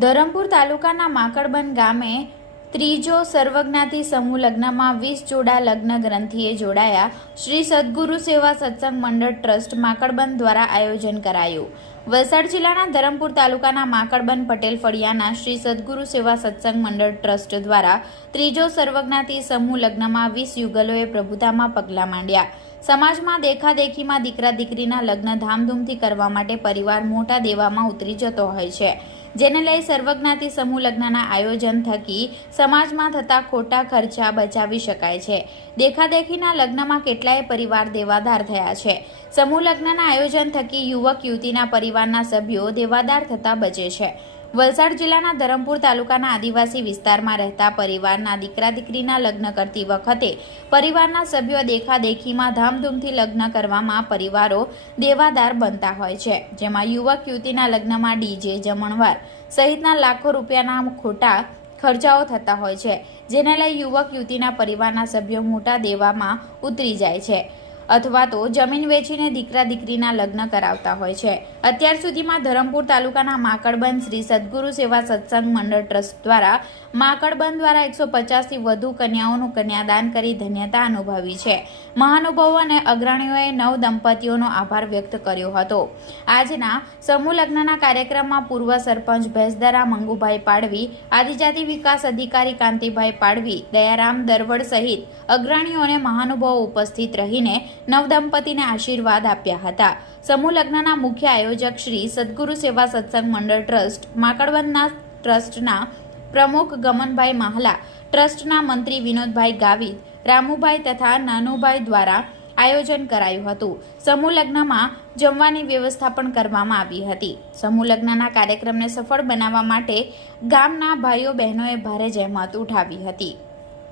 ધરમપુર તાલુકાના માકડબન ગામે ત્રીજો સર્વજ્ઞાતિ સમૂહ લગ્નમાં વીસ જોડા લગ્ન ગ્રંથિએ જોડાયા. શ્રી સદગુરુ સેવા સત્સંગ મંડળ ટ્રસ્ટ માકડબન દ્વારા આયોજન કરાયું. વલસાડ જિલ્લાના ધરમપુર તાલુકાના માકડબન પટેલ ફળિયાના શ્રી સદગુરુ સેવા સત્સંગ મંડળ ટ્રસ્ટ દ્વારા ત્રીજો સર્વજ્ઞાતિ સમૂહ લગ્નમાં વીસ યુગલોએ પ્રભુતામાં પગલાં માંડ્યા. સમાજમાં દેખાદેખીમાં દીકરા દીકરીના લગ્ન ધામધૂમથી કરવા માટે પરિવાર મોટા દેવામાં ઉતરી જતો હોય છે. જેને લઈ સર્વજ્ઞાતિ સમૂહ લગ્નના આયોજન થકી સમાજમાં થતા ખોટા ખર્ચા બચાવી શકાય છે. દેખાદેખીના લગ્નમાં કેટલાય પરિવાર દેવાદાર થયા છે. સમૂહ લગ્નના આયોજન થકી યુવક યુવતીના પરિવારના સભ્યો દેવાદાર થતા બચે છે. વલસાડ જિલ્લાના ધરમપુર તાલુકાના આદિવાસી વિસ્તારમાં રહેતા પરિવારના દીકરા દીકરીના લગ્ન કરતી વખતે પરિવારના સભ્યો દેખાદેખીમાં ધામધૂમથી લગ્ન કરવામાં પરિવારો દેવાદાર બનતા હોય છે. જેમાં યુવક યુવતીના લગ્નમાં ડીજે જમણવાર સહિતના લાખો રૂપિયાના ખોટા ખર્ચાઓ થતા હોય છે. જેને લઈ યુવક યુવતીના પરિવારના સભ્યો મોટા દેવામાં ઉતરી જાય છે. અથવા તો જમીન વેચીને દીકરા દીકરીના લગ્ન કરાવતા હોય છે. અત્યાર સુધીમાં ધરમપુર તાલુકાના માકડબંધ શ્રી સદગુરુ સેવા સત્સંગ મંડળ ટ્રસ્ટ દ્વારા માકડબંધ દ્વારા એકસો પચાસથી વધુ કન્યાઓનું કન્યાદાન કરી ધન્યતા અનુભવી છે. મહાનુભાવો અને અગ્રણીઓએ નવ દંપતીઓનો આભાર વ્યક્ત કર્યો હતો. આજના સમૂહ લગ્નના કાર્યક્રમમાં પૂર્વ સરપંચ ભેસદરા મંગુભાઈ પાડવી, આદિજાતિ વિકાસ અધિકારી કાંતિભાઈ પાડવી, દયારામ દરવડ સહિત અગ્રણીઓને મહાનુભાવો ઉપસ્થિત રહીને નવદંપતીને આશીર્વાદ આપ્યા હતા. સમૂહ લગ્નના મુખ્ય આયોજક શ્રી સદગુરુ સેવા સત્સંગ મંડળ ટ્રસ્ટ, માકડવનના ટ્રસ્ટના પ્રમુખ ગમનભાઈ માહલા, ટ્રસ્ટના મંત્રી વિનોદભાઈ ગાવિત, રામુભાઈ તથા નાનુભાઈ દ્વારા આયોજન કરાયું હતું. સમૂહ લગ્નમાં જમવાની વ્યવસ્થા પણ કરવામાં આવી હતી. સમૂહ લગ્નના કાર્યક્રમને સફળ બનાવવા માટે ગામના ભાઈઓ બહેનોએ ભારે જહેમત ઉઠાવી હતી.